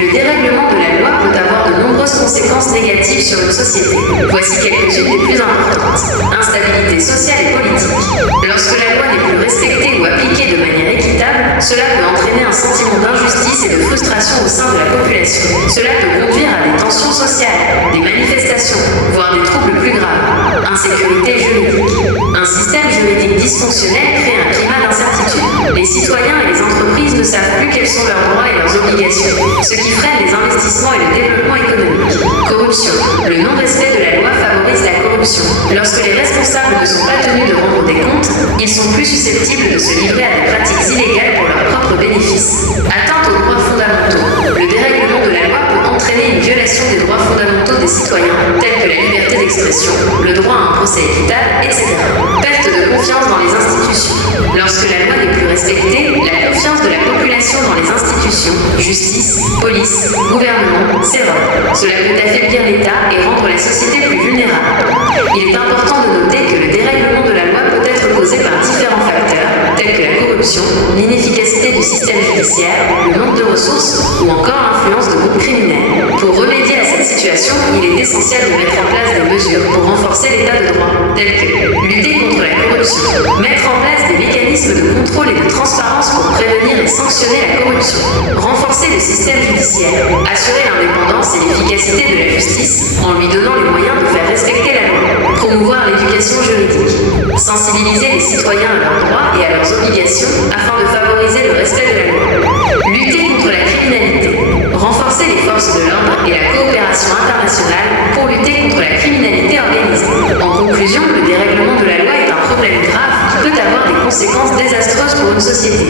Le dérèglement de la loi peut avoir de nombreuses conséquences négatives sur une société. Voici quelques-unes des plus importantes. Instabilité sociale et politique. Lorsque la loi n'est plus respectée ou appliquée de manière équitable, cela peut entraîner un sentiment d'injustice et de frustration au sein de la population. Cela peut conduire à des tensions sociales, des manifestations, voire des troubles plus graves. Insécurité juridique. Un système juridique dysfonctionnel crée un climat d'incertitude. Les citoyens et les entreprises ne savent plus quels sont leurs droits et leurs obligations, ce qui freine les investissements et le développement économique. Corruption. Le non-respect de la loi favorise la corruption. Lorsque les responsables ne sont pas tenus de rendre des comptes, ils sont plus susceptibles de se livrer à des pratiques illégales pour leur propre bénéfice. Atteinte aux droits fondamentaux. Le dérèglement de la loi peut entraîner une violation des droits fondamentaux des citoyens, tels que la liberté d'expression, le droit à un procès équitable, etc. Perte de confiance dans les institutions. Lorsque la loi n'est plus respectée, la confiance de la population dans les institutions, justice, police, gouvernement, s'érode. Cela peut affaiblir l'État et rendre la société plus vulnérable. Il est important de noter que le dérèglement de la loi peut être causé par différents facteurs, tels que la corruption, l'inefficacité du système judiciaire, le manque de ressources ou encore l'influence de groupes criminels. Pour remédier à cette situation, il est essentiel de mettre en place des mesures pour renforcer l'état de droit, telles que lutter contre la corruption, mettre en place des mécanismes de contrôle et de transparence pour prévenir et sanctionner la corruption, renforcer le système judiciaire, assurer l'indépendance et l'efficacité de la justice en lui donnant les moyens de faire respecter la loi, promouvoir l'éducation juridique, sensibiliser les citoyens à leurs droits et à leurs obligations afin de favoriser le respect de la loi, lutter contre la criminalité, renforcer les forces de l'ordre et la coopération internationale pour lutter contre la criminalité organisée. En conclusion, le dérèglement de la loi est un problème grave qui peut avoir des conséquences désastreuses pour une société.